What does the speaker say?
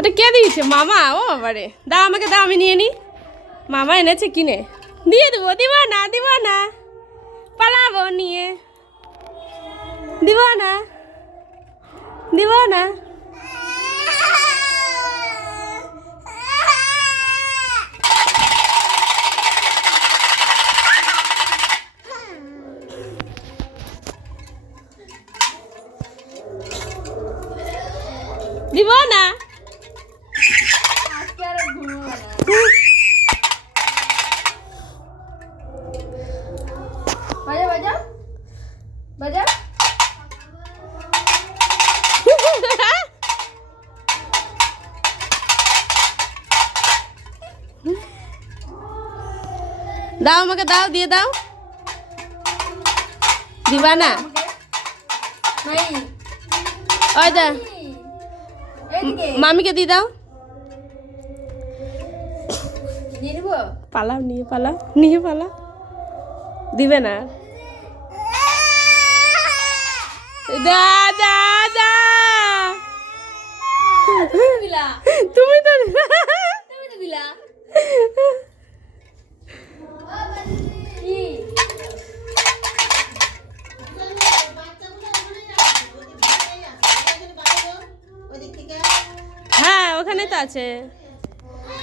ওটা কে দিয়েছে? মামা? ও বাবারে, দাও আমাকে, দাও, আমি নিয়ে নিই। মামা এনেছে কিনে, দিয়ে দেবো। দিব না, দিব না, পালাবো নিয়ে, দিব না, দিব না। দিব না। বাজা বাজা বাজা। দাও আমাকে, দাও, দিয়ে দাও। দিবা না? ওই দা, মামিকে দিয়ে দাও। পালাও, নিয়ে পালাও, নিয়ে পালাও। দিবে না? দা দা দা, তুমি তো হ্যাঁ, ওখানে তো আছে।